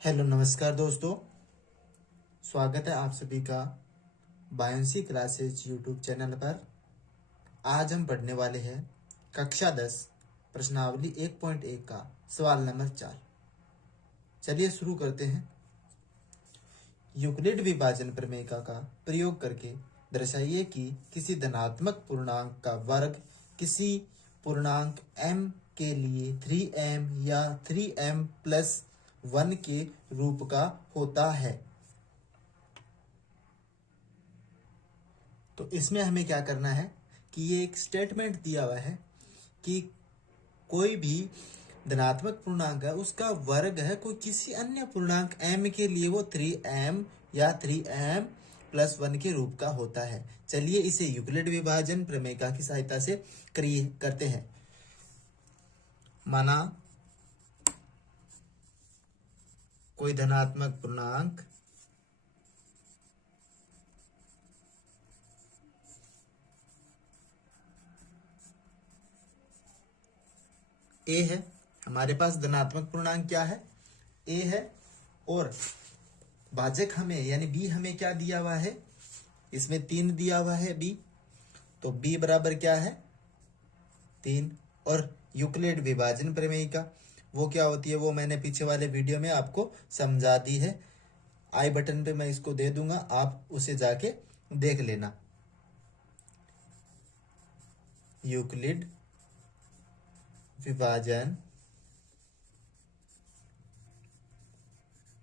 Hello नमस्कार दोस्तों, स्वागत है आप सभी का बायोन्सी क्लासेज यूट्यूब चैनल पर। आज हम पढ़ने वाले हैं कक्षा 10 प्रश्नावली 1.1 का सवाल नंबर 4। चलिए शुरू करते हैं। यूक्लिड विभाजन प्रमेय का प्रयोग करके दर्शाइए कि किसी धनात्मक पूर्णांक का वर्ग किसी पूर्णांक m के लिए 3m या 3m प्लस 1 के रूप का होता है। तो इसमें हमें क्या करना है कि ये एक स्टेटमेंट दिया हुआ है कि कोई भी धनात्मक पूर्णांक है उसका वर्ग है कोई किसी अन्य पूर्णांक m के लिए वो 3m या 3m प्लस 1 के रूप का होता है। चलिए इसे यूक्लिड विभाजन प्रमेय की सहायता से करते हैं। माना कोई धनात्मक पूर्णांक a है। हमारे पास धनात्मक पूर्णांक क्या है? a है। और भाजक हमें यानी b हमें क्या दिया हुआ है? इसमें 3 दिया हुआ है b। तो b बराबर क्या है? 3। और यूक्लिड विभाजन प्रमेय का वो क्या होती है वो मैंने पीछे वाले वीडियो में आपको समझा दी है। आई बटन पे मैं इसको दे दूंगा, आप उसे जाके देख लेना। यूक्लिड विभाजन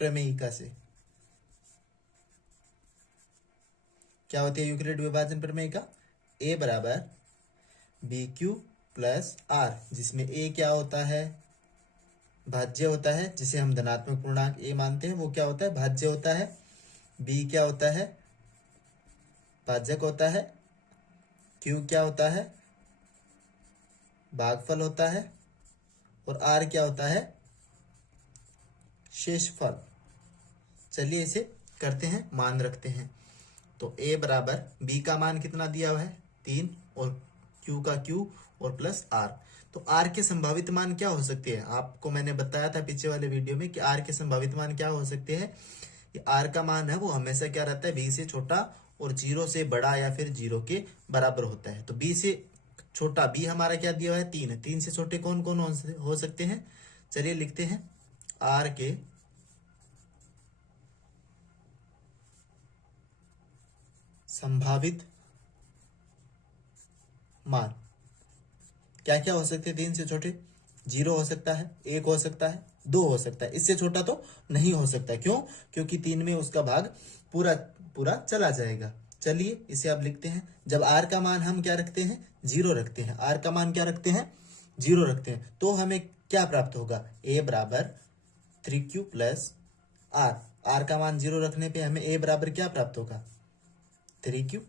प्रमेयिका से क्या होती है यूक्लिड विभाजन प्रमेयिका? a बराबर बी क्यू प्लस आर, जिसमें a क्या होता है? भाज्य होता है, जिसे हम धनात्मक पूर्णांक a मानते हैं वो क्या होता है? भाज्य होता है। b क्या होता है? भाजक होता है। q क्या होता है? भागफल होता है। और r क्या होता है? शेषफल। चलिए इसे करते हैं, मान रखते हैं। तो a बराबर b का मान कितना दिया हुआ है? 3 और q का q और प्लस r। तो r के संभावित मान क्या हो सकते हैं? आपको मैंने बताया था पीछे वाले वीडियो में कि r के संभावित मान क्या हो सकते हैं। r का मान है वो हमेशा क्या रहता है? b से छोटा और 0 से बड़ा या फिर 0 के बराबर होता है। तो b से छोटा b हमारा क्या दिया हुआ है? 3। 3 से छोटे कौन कौन हो सकते हैं? चलिए लिखते हैं। r के संभावित मान क्या क्या हो सकते हैं? 3 से छोटे 0 हो सकता है, 1 हो सकता है, 2 हो सकता है। इससे छोटा तो नहीं हो सकता। क्यों? क्योंकि 3 में उसका भाग पूरा पूरा चला जाएगा। चलिए इसे अब लिखते हैं। जब r का मान हम क्या रखते हैं? 0 रखते हैं। r का मान क्या रखते हैं? 0 रखते हैं। तो हमें क्या प्राप्त होगा? a बराबर 3q प्लस r। r का मान 0 रखने पे हमें a बराबर क्या प्राप्त होगा? 3q।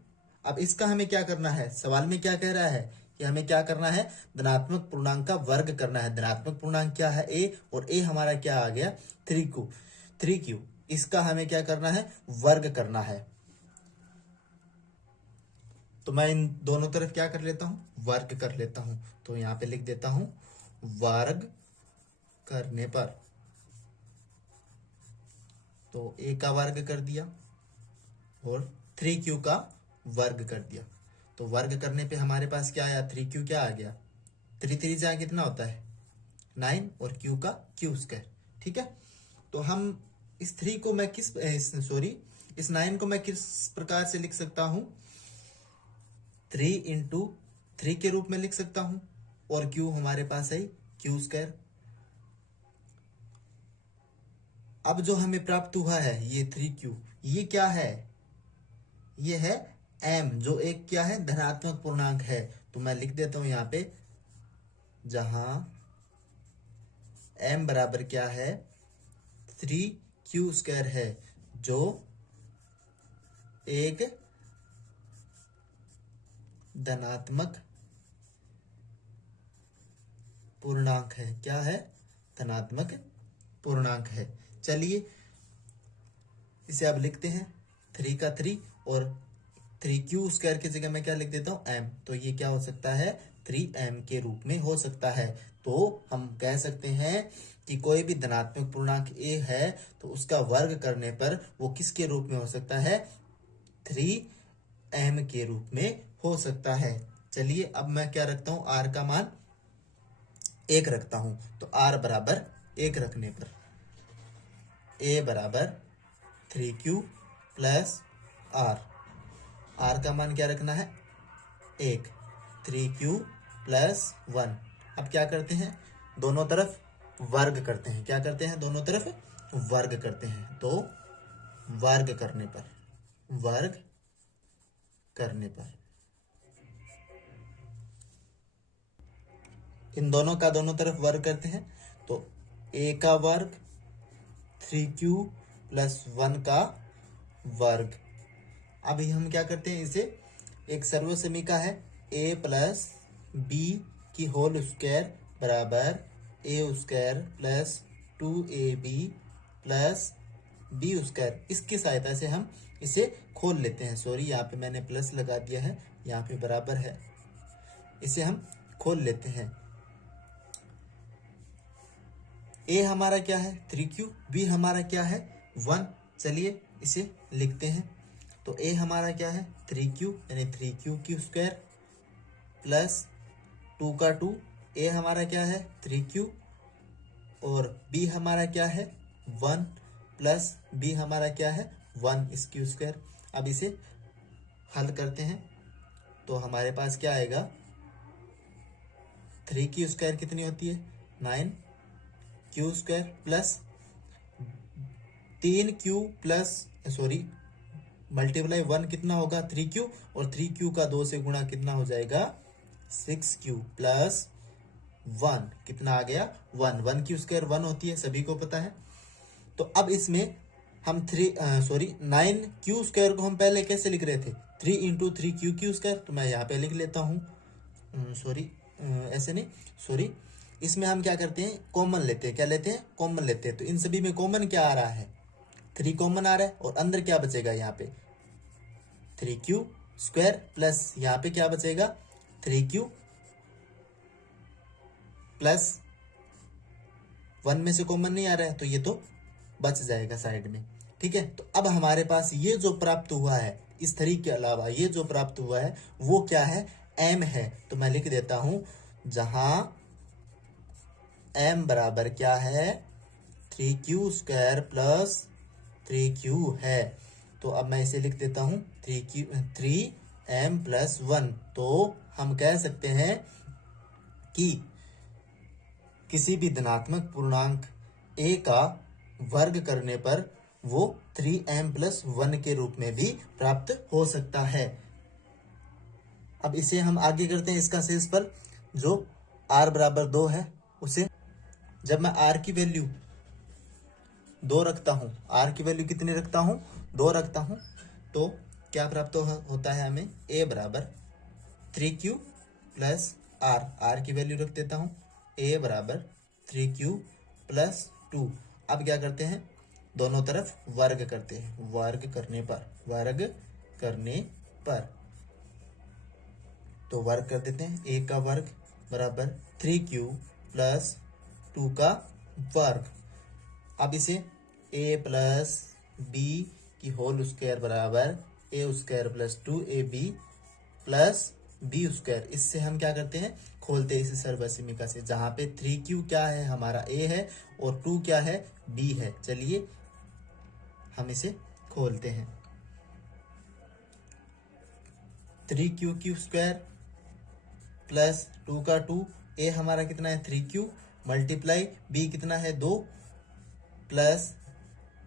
अब इसका हमें क्या करना है? सवाल में क्या कह रहा है कि हमें क्या करना है? धनात्मक पूर्णांक का वर्ग करना है। धनात्मक पूर्णांक क्या है? a, और a हमारा क्या आ गया? 3q। इसका हमें क्या करना है? वर्ग करना है। तो मैं इन दोनों तरफ क्या कर लेता हूं? वर्ग कर लेता हूं। तो यहां पे लिख देता हूं वर्ग करने पर। तो a का वर्ग कर दिया और 3q का वर्ग कर दिया। तो वर्ग करने पे हमारे पास क्या आया? 3q क्या आ गया? 3 जा कितना होता है? 9 और q का क्यू स्क्वायर। ठीक है। तो हम इस 3 को मैं इस 9 को मैं किस प्रकार से लिख सकता हूं? 3 इंटू 3 के रूप में लिख सकता हूं। और q हमारे पास है क्यू स्क्वायर। अब जो हमें प्राप्त हुआ है ये 3q, ये क्या है? ये है m, जो एक क्या है? धनात्मक पूर्णांक है। तो मैं लिख देता हूं यहां पे, जहां m बराबर क्या है? 3q स्क्वायर है, जो एक धनात्मक पूर्णांक है। क्या है? धनात्मक पूर्णांक है। चलिए इसे अब लिखते हैं। 3 का 3 और 3q स्क्वायर की जगह मैं क्या लिख देता हूं? m। तो ये क्या हो सकता है? 3m के रूप में हो सकता है। तो हम कह सकते हैं कि कोई भी धनात्मक पूर्णांक a है तो उसका वर्ग करने पर वो किसके रूप में हो सकता है, 3m के रूप में हो सकता है। चलिए अब मैं क्या रखता हूं, r का मान 1 रखता हूं। तो r बराबर 1 रखने पर a बराबर 3q प्लस r, r का मान क्या रखना है 1, 3q प्लस 1। अब क्या करते हैं, दोनों तरफ वर्ग करते हैं। क्या करते हैं, दोनों तरफ वर्ग करते हैं। तो वर्ग करने पर इन दोनों का दोनों तरफ वर्ग करते हैं। तो a का वर्ग 3q प्लस 1 का वर्ग। अभी हम क्या करते हैं, इसे एक सर्वसमीका है a प्लस बी की होल स्क्वायर बराबर a square plus 2ab plus b square. इसकी सहायता से हम इसे खोल लेते हैं। सॉरी, यहाँ पे मैंने प्लस लगा दिया है, यहाँ पे बराबर है। इसे हम खोल लेते हैं। a हमारा क्या है 3q, b हमारा क्या है 1। चलिए इसे लिखते हैं। तो a हमारा क्या है 3q यानी 3q की स्क्वायर प्लस 2 का 2, a हमारा क्या है 3q और b हमारा क्या है 1 प्लस b हमारा क्या है 1 इसकी स्क्वायर। अब इसे हल करते हैं तो हमारे पास क्या आएगा, 3 की स्क्वायर कितनी होती है 9 Q square plus 3q plus sorry multiply 1 कितना होगा 3q और 3q का 2 से गुणा कितना हो जाएगा 6q प्लस 1 कितना आ गया 1 की स्क्वायर 1 होती है, सभी को पता है। तो अब इसमें हम 9q स्क्वायर को हम पहले कैसे लिख रहे थे 3 इंटू 3q क्यू स्क्वायर। तो मैं यहाँ पे लिख लेता हूँ, ऐसे नहीं, सॉरी, इसमें हम क्या करते हैं कॉमन लेते हैं। क्या लेते हैं, कॉमन लेते हैं। तो इन सभी में कॉमन क्या आ रहा है 3 कॉमन आ रहा है और अंदर क्या बचेगा यहाँ पे 3q स्क्वायर प्लस यहाँ पे क्या बचेगा 3q प्लस 1 में से कॉमन नहीं आ रहा है तो ये तो बच जाएगा साइड में। ठीक है, तो अब हमारे पास ये जो प्राप्त हुआ है इस तरीके के अलावा ये जो प्राप्त हुआ है वो क्या है m है। तो मैं लिख देता हूं जहां m बराबर क्या है 3q स्क्वायर प्लस 3q है। तो अब मैं इसे लिख देता हूं 3m प्लस 1। तो हम कह सकते हैं कि किसी भी धनात्मक पूर्णांक a का वर्ग करने पर वो 3m प्लस 1 के रूप में भी प्राप्त हो सकता है। अब इसे हम आगे करते हैं, इसका शेषफल जो r बराबर 2 है उसे जब मैं r की वैल्यू 2 रखता हूं, r की वैल्यू कितनी रखता हूं 2 रखता हूं, तो क्या प्राप्त होता है हमें a बराबर 3q प्लस r की वैल्यू रख देता हूं a बराबर 3q प्लस 2। अब क्या करते हैं दोनों तरफ वर्ग करते हैं। वर्ग करने पर तो वर्ग कर देते हैं a का वर्ग बराबर 3q प्लस 2 का वर्ग। अब इसे a प्लस b की होल स्क्वायर बराबर a square plus 2ab plus b square, इससे हम क्या करते हैं खोलते हैं इस सर्वसमीका से, जहां पे 3q क्या है हमारा a है और 2 क्या है b है। चलिए हम इसे खोलते हैं। 3q क्यू स्क्वायर प्लस 2 का 2, a हमारा कितना है 3q मल्टीप्लाई b कितना है 2 प्लस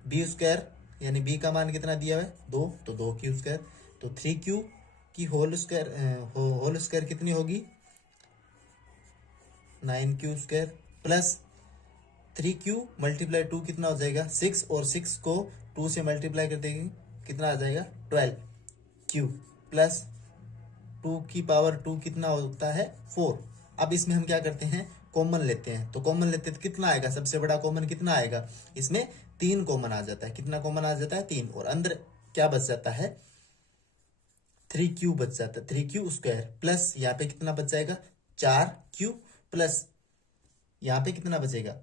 b स्क्वायर यानी b का मान कितना दिया है 2, तो 2q स्क्वायर। तो 3q की होल स्क्वायर कितनी होगी 9q square plus 3q multiply 2 कितना हो जाएगा 6 और 6 को 2 से मल्टीप्लाई कर देंगे कितना आ जाएगा 12q प्लस 2 की पावर 2 कितना होता है 4। अब इसमें हम क्या करते हैं कॉमन लेते हैं। तो कॉमन लेते हैं तो कितना आएगा, सबसे बड़ा कॉमन कितना आएगा, इसमें 3 कॉमन आ जाता है। कितना कॉमन आ जाता है 3, और अंदर क्या बच जाता है 3q बच जाता है 3q स्क्वायर प्लस यहाँ पे कितना बच जाएगा 4q प्लस यहाँ पे कितना बचेगा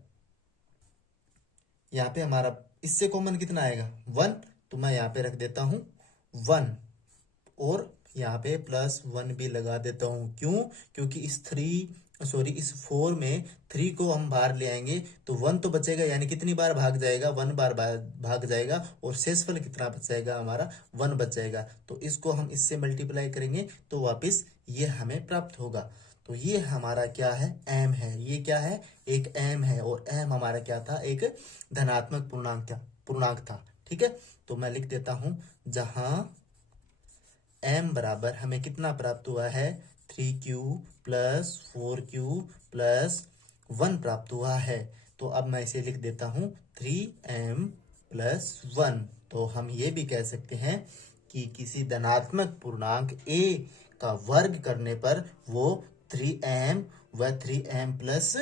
यहाँ पे हमारा इससे कॉमन कितना आएगा 1, तो मैं यहाँ पे रख देता हूँ 1 और यहाँ पे +1 भी लगा देता हूँ। क्यों? क्योंकि इस 4 में 3 को हम बाहर ले आएंगे तो 1 तो बचेगा, यानी कितनी बार भाग जाएगा 1 बार भाग जाएगा, और शेषफल कितना बच जाएगा हमारा 1 बच जाएगा। तो इसको हम इससे मल्टीप्लाई करेंगे तो वापस ये हमें प्राप्त होगा। तो ये हमारा क्या है, m है। ये क्या है, एक m है, और m हमारा क्या था, एक धनात्मक पूर्णांक था। ठीक है, तो मैं लिख देता हूं जहां m बराबर हमें कितना प्राप्त हुआ है 3q + 4q + 1 प्राप्त हुआ है। तो अब मैं इसे लिख देता हूं 3m + 1। तो हम ये भी कह सकते हैं कि किसी धनात्मक पूर्णांक a का वर्ग करने पर वो 3m व 3m +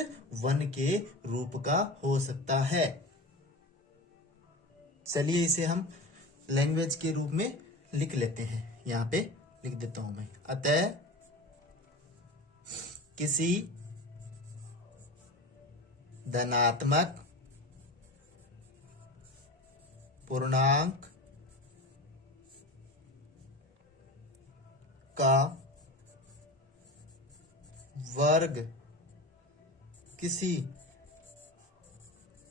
1 के रूप का हो सकता है। चलिए इसे हम लैंग्वेज के रूप में लिख लेते हैं। यहाँ पे लिख देता हूं मैं, अतः किसी धनात्मक पूर्णांक का वर्ग किसी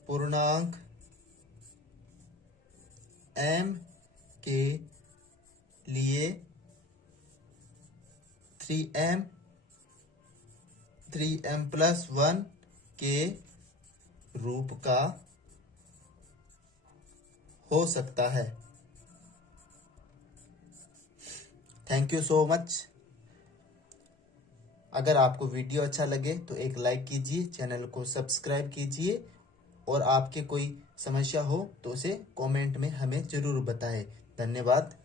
पूर्णांक m के लिए 3m + 1 के रूप का हो सकता है। Thank you so much. अगर आपको वीडियो अच्छा लगे तो एक लाइक कीजिए, चैनल को सब्सक्राइब कीजिए, और आपके कोई समस्या हो तो उसे कमेंट में हमें जरूर बताएं। धन्यवाद।